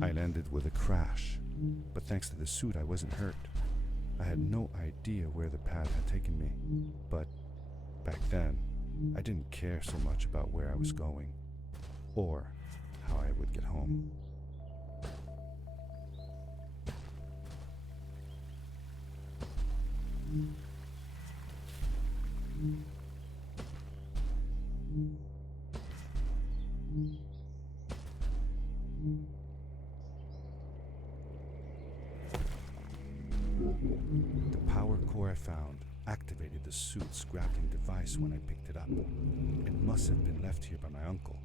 I landed with a crash, but thanks to the suit I wasn't hurt. I had no idea where the path had taken me, but back then, I didn't care so much about where I was going, or how I would get home. The power core I found activated the suit's grappling device when I picked it up. It must have been left here by my uncle.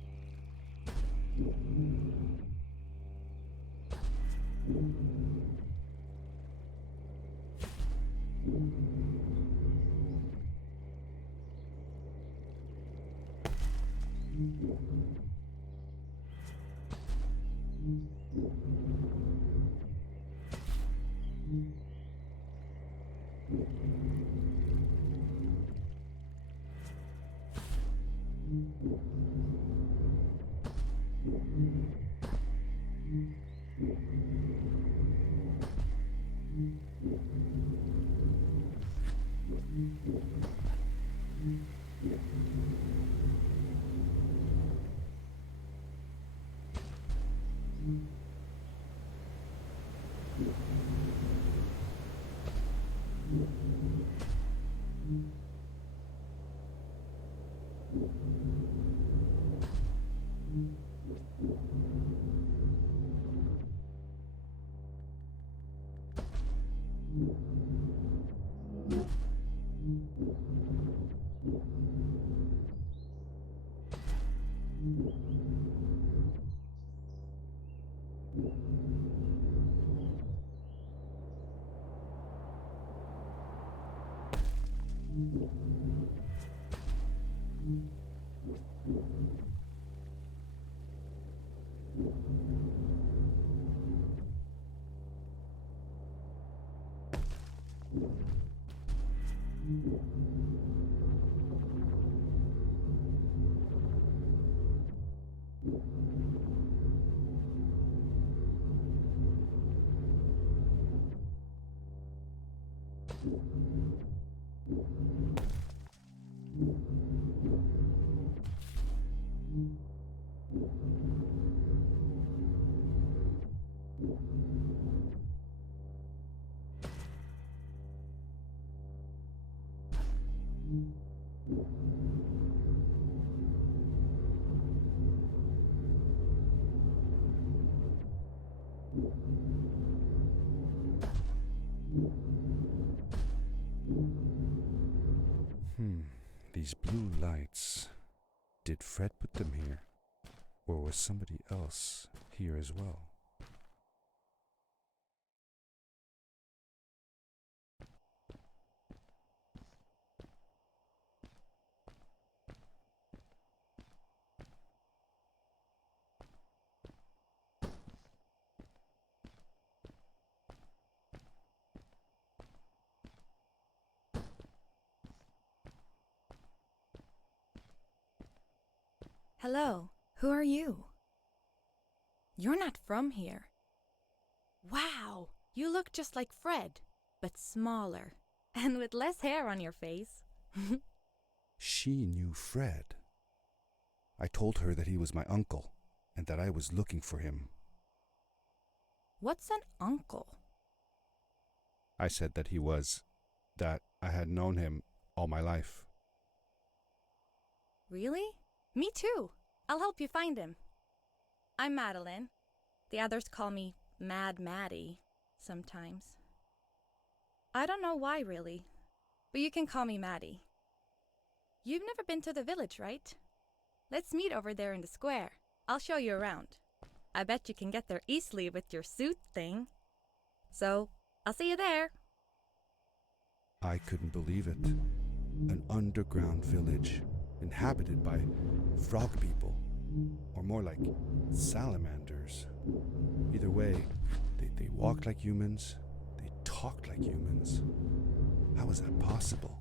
These blue lights. Did Fred put them here? Or was somebody else here as well? Hello, who are you? You're not from here. Wow, you look just like Fred, but smaller, and with less hair on your face. She knew Fred. I told her that he was my uncle, and that I was looking for him. What's an uncle? I said that I had known him all my life. Really? Me too. I'll help you find him. I'm Madeline. The others call me Mad Maddie sometimes. I don't know why, really, but you can call me Maddie. You've never been to the village, right? Let's meet over there in the square. I'll show you around. I bet you can get there easily with your suit thing. So, I'll see you there. I couldn't believe it. An underground village inhabited by frog people, or more like salamanders. Either way, they walked like humans, they talked like humans. How was that possible?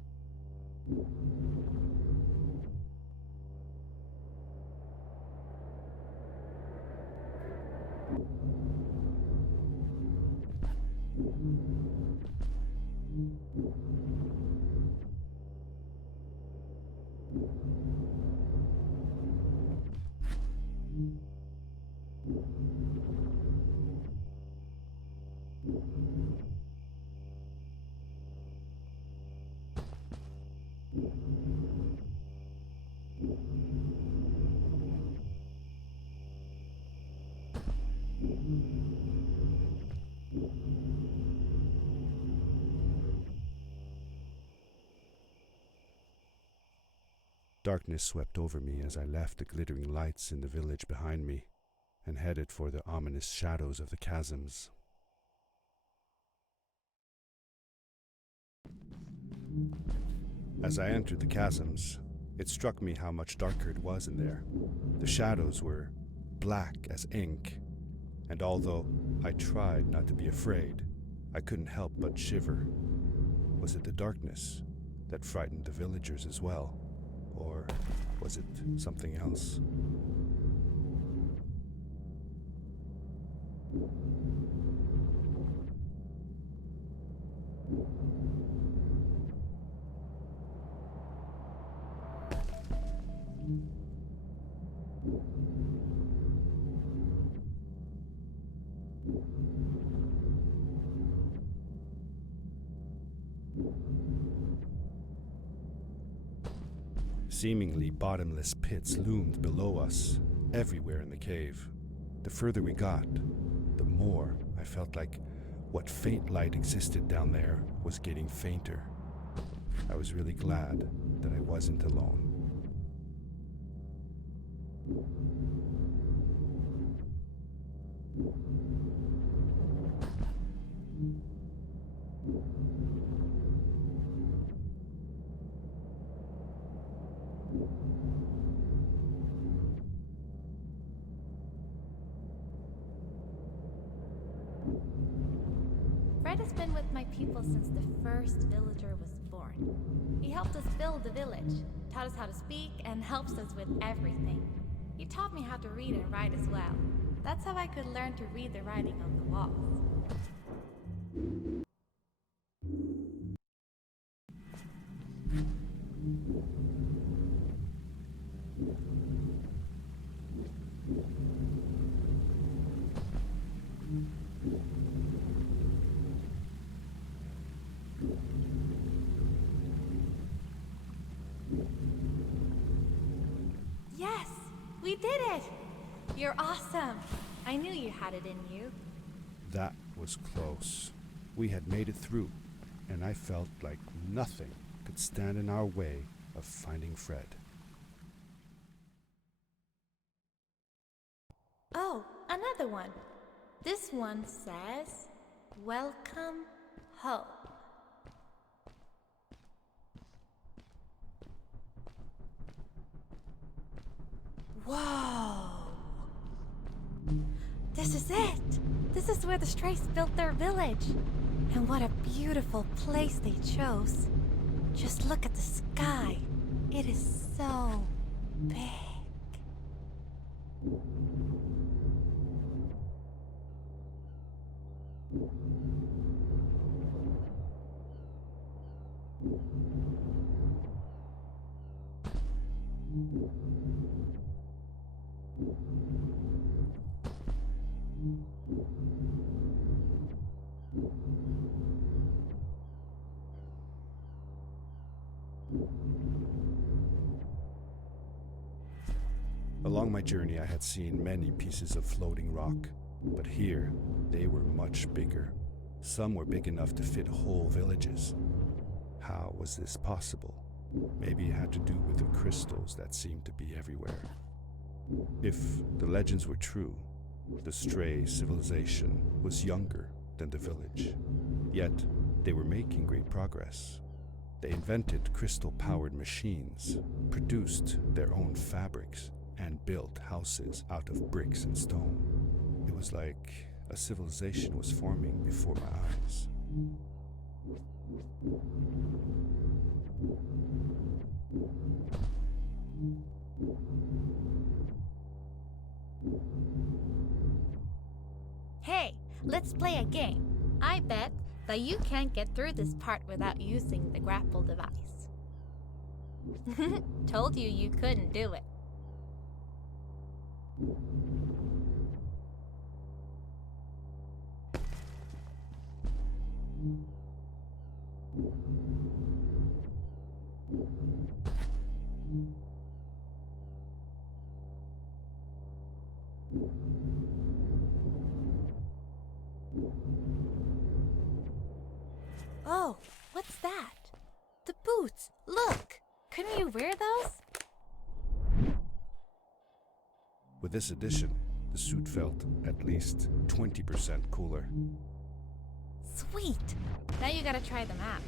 Darkness swept over me as I left the glittering lights in the village behind me and headed for the ominous shadows of the chasms. As I entered the chasms, it struck me how much darker it was in there. The shadows were black as ink, and although I tried not to be afraid, I couldn't help but shiver. Was it the darkness that frightened the villagers as well? Or was it something else? Seemingly bottomless pits loomed below us, everywhere in the cave. The further we got, the more I felt like what faint light existed down there was getting fainter. I was really glad that I wasn't alone. Fred has been with my people since the first villager was born. He helped us build the village, taught us how to speak, and helps us with everything. He taught me how to read and write as well. That's how I could learn to read the writing on the walls. Yes, we did it! You're awesome. I knew you had it in you. That was close. We had made it through, and I felt like nothing could stand in our way of finding Fred. Oh, another one. This one says, "Welcome home." Whoa! This is it! This is where the strays built their village. And what a beautiful place they chose. Just look at the sky. It is so big. Along my journey, I had seen many pieces of floating rock, but here they were much bigger. Some were big enough to fit whole villages. How was this possible? Maybe it had to do with the crystals that seemed to be everywhere. If the legends were true, the stray civilization was younger than the village. Yet, they were making great progress. They invented crystal-powered machines, produced their own fabrics, and built houses out of bricks and stone. It was like A civilization was forming before my eyes. Hey, let's play a game. I bet that you can't get through this part without using the grapple device. Told you you couldn't do it. Oh, what's that? The boots! Look! Couldn't you wear those? With this addition, the suit felt at least 20% cooler. Sweet! Now you gotta try the map.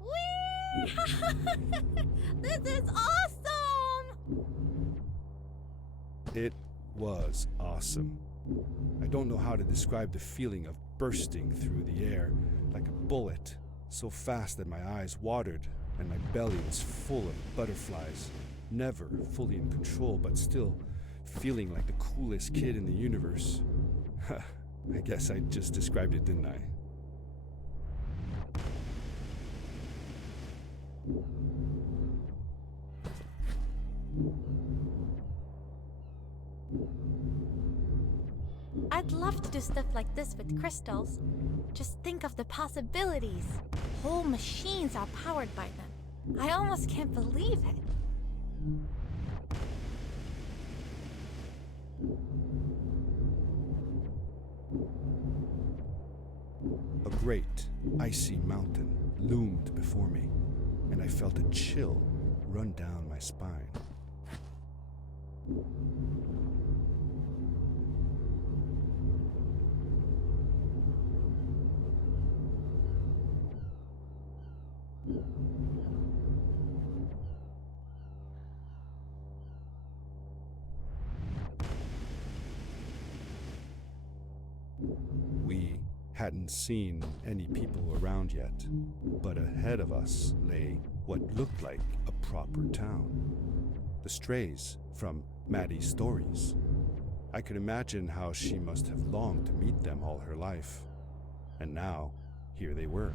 Whee! This is awesome! It was awesome. I don't know how to describe the feeling of bursting through the air like a bullet, so fast that my eyes watered and my belly was full of butterflies. Never fully in control, but still feeling like the coolest kid in the universe. I guess I just described it, didn't I? I'd love to do stuff like this with crystals. Just think of the possibilities. Whole machines are powered by them. I almost can't believe it. A great, icy mountain loomed before me, and I felt a chill run down my spine. We hadn't seen any people around yet, but ahead of us lay what looked like a proper town. The strays from Maddie's stories. I could imagine how she must have longed to meet them all her life. And now, here they were.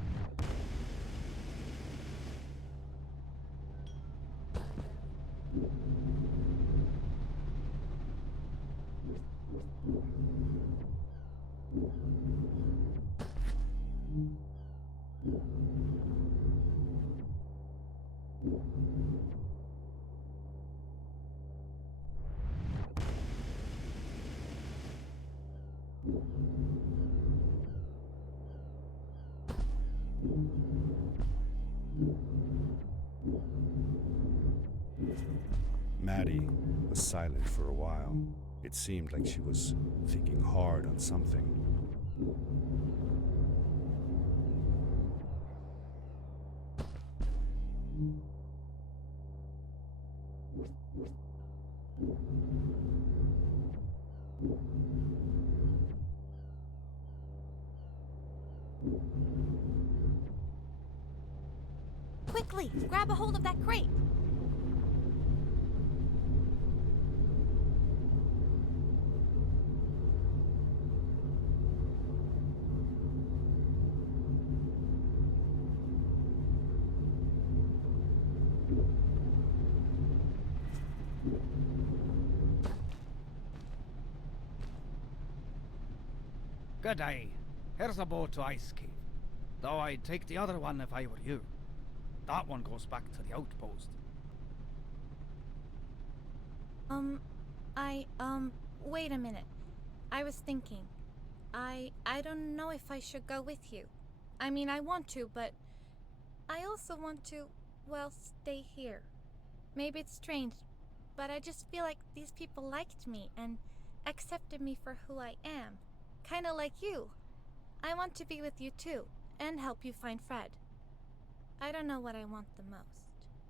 Maddie was silent for a while. It seemed like she was thinking hard on something. Quickly, grab a hold of that crate. Good day. Here's a boat to Ice Cave. Though I'd take the other one if I were you. That one goes back to the outpost. Wait a minute. I was thinking. I don't know if I should go with you. I mean, I want to, but I also want to, well, stay here. Maybe it's strange, but I just feel like these people liked me and accepted me for who I am. Kinda like you. I want to be with you too, and help you find Fred. I don't know what I want the most.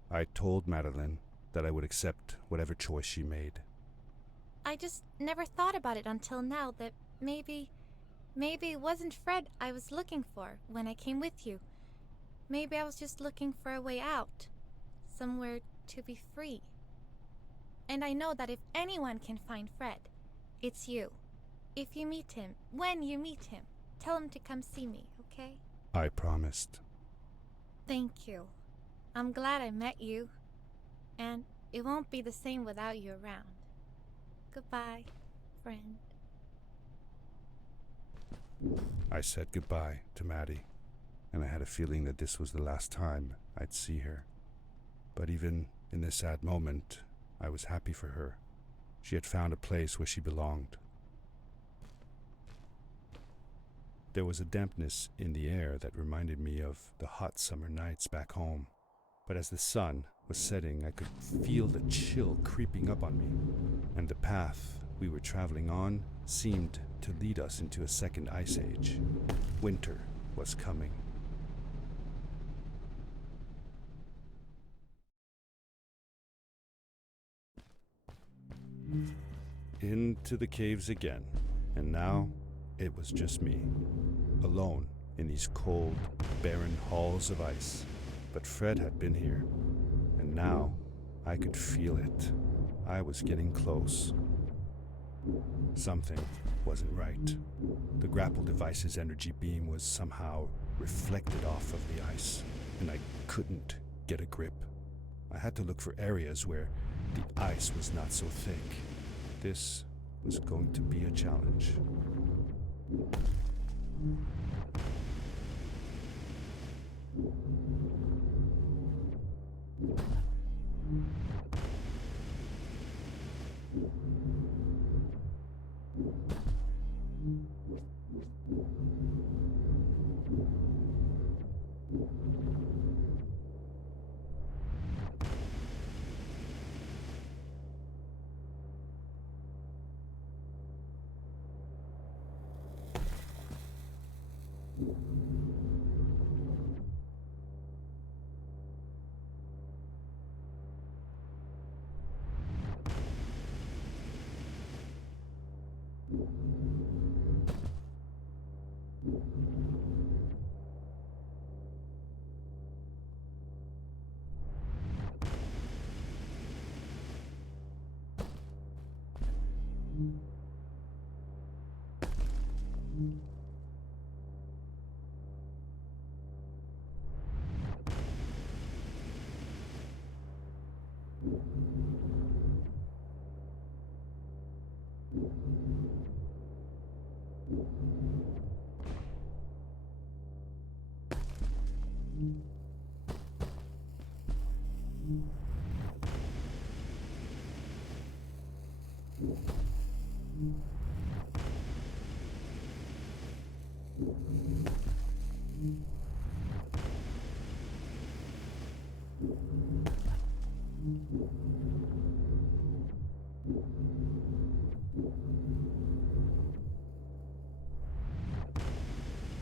I told Madeline that I would accept whatever choice she made. I just never thought about it until now that maybe it wasn't Fred I was looking for when I came with you. Maybe I was just looking for a way out. Somewhere to be free. And I know that if anyone can find Fred, it's you. If you meet him, when you meet him, tell him to come see me, okay? I promised. Thank you. I'm glad I met you. And it won't be the same without you around. Goodbye, friend. I said goodbye to Maddie, and I had a feeling that this was the last time I'd see her. But even in this sad moment, I was happy for her. She had found a place where she belonged. There was a dampness in the air that reminded me of the hot summer nights back home. But as the sun was setting, I could feel the chill creeping up on me, and the path we were traveling on seemed to lead us into a second ice age. Winter was coming. Into the caves again, and now it was just me, alone in these cold, barren halls of ice. But Fred had been here, and now I could feel it. I was getting close. Something wasn't right. The grapple device's energy beam was somehow reflected off of the ice, and I couldn't get a grip. I had to look for areas where the ice was not so thick. This was going to be a challenge.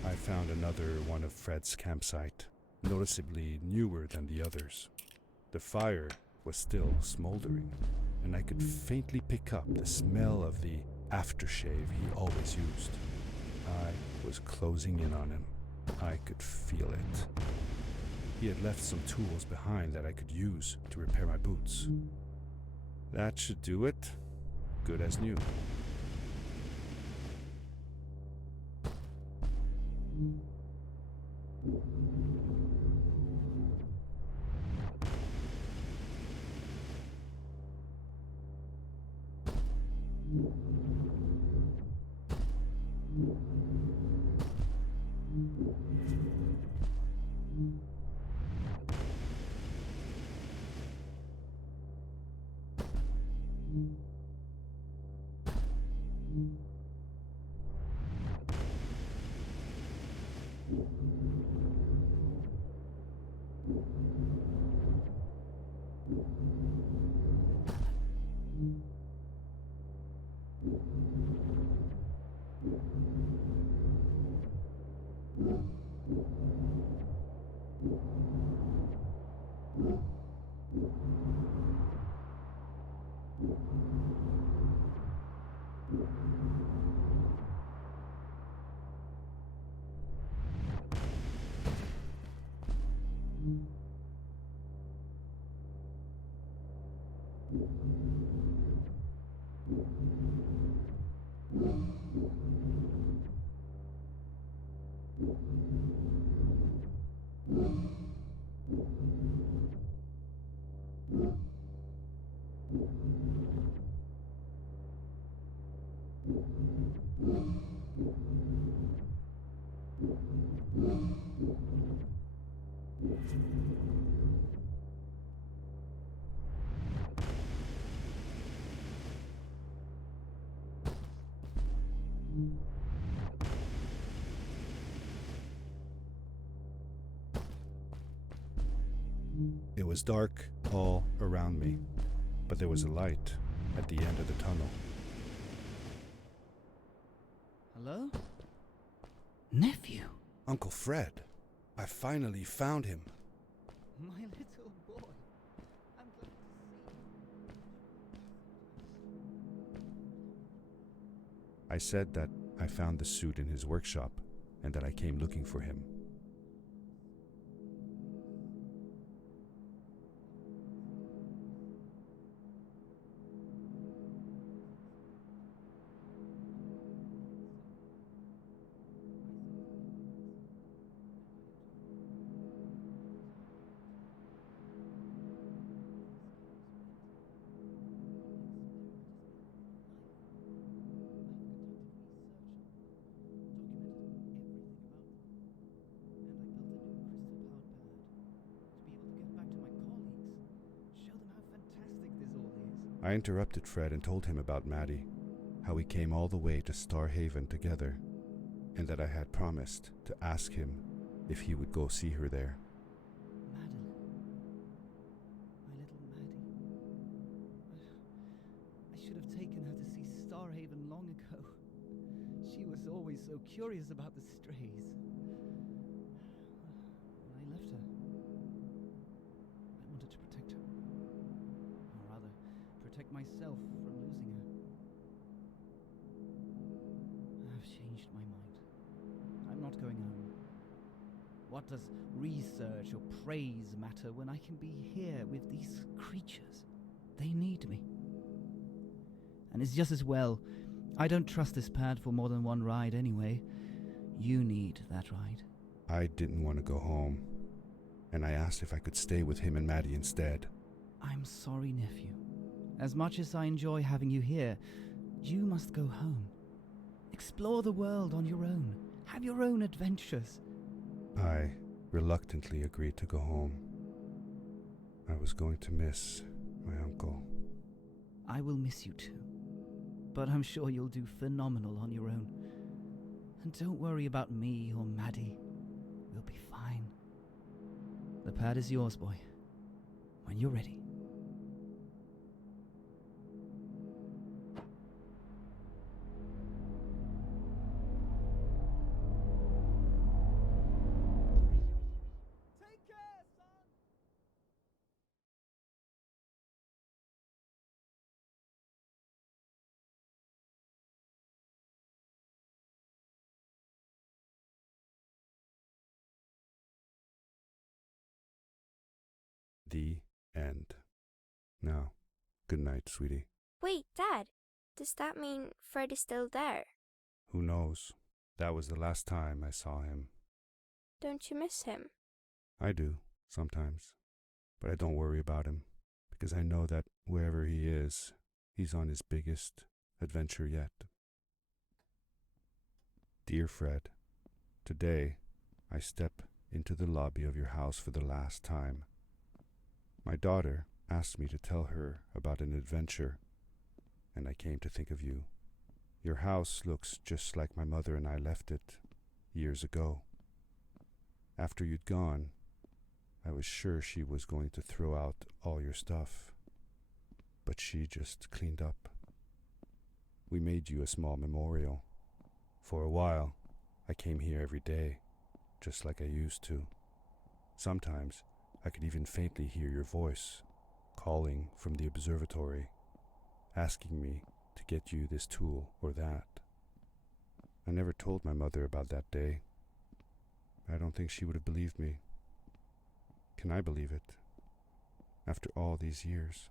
I found another one of Fred's campsite, noticeably newer than the others. The fire was still smoldering, and I could faintly pick up the smell of the aftershave he always used. I was closing in on him. I could feel it. He had left some tools behind that I could use to repair my boots. That should do it. Good as new. It was dark all around me, but there was a light at the end of the tunnel. Hello? Nephew? Uncle Fred, I finally found him. My little boy. I'm glad to see you. I said that I found the suit in his workshop and that I came looking for him. I interrupted Fred and told him about Maddie, how we came all the way to Starhaven together, and that I had promised to ask him if he would go see her there. Madeline. My little Maddie. I should have taken her to see Starhaven long ago. She was always so curious about the strays. I left her. I wanted to protect her. Or rather, protect myself from losing her. I've changed my mind. I'm not going home. What does research or praise matter when I can be here with these creatures? They need me. And it's just as well. I don't trust this pad for more than one ride anyway. You need that ride. I didn't want to go home, and I asked if I could stay with him and Maddie instead. I'm sorry, nephew. As much as I enjoy having you here, you must go home. Explore the world on your own. Have your own adventures. I reluctantly agreed to go home. I was going to miss my uncle. I will miss you too. But I'm sure you'll do phenomenal on your own. And don't worry about me or Maddie. We'll be fine. The pad is yours, boy. When you're ready. Take care, son! The end. Now, good night, sweetie. Wait, Dad. Does that mean Fred is still there? Who knows? That was the last time I saw him. Don't you miss him? I do, sometimes. But I don't worry about him, because I know that wherever he is, he's on his biggest adventure yet. Dear Fred, today I step into the lobby of your house for the last time. My daughter asked me to tell her about an adventure, and I came to think of you. Your house looks just like my mother and I left it years ago. After you'd gone, I was sure she was going to throw out all your stuff, but she just cleaned up. We made you a small memorial. For a while, I came here every day, just like I used to. Sometimes I could even faintly hear your voice, calling from the observatory, asking me to get you this tool or that. I never told my mother about that day. I don't think she would have believed me. Can I believe it? After all these years?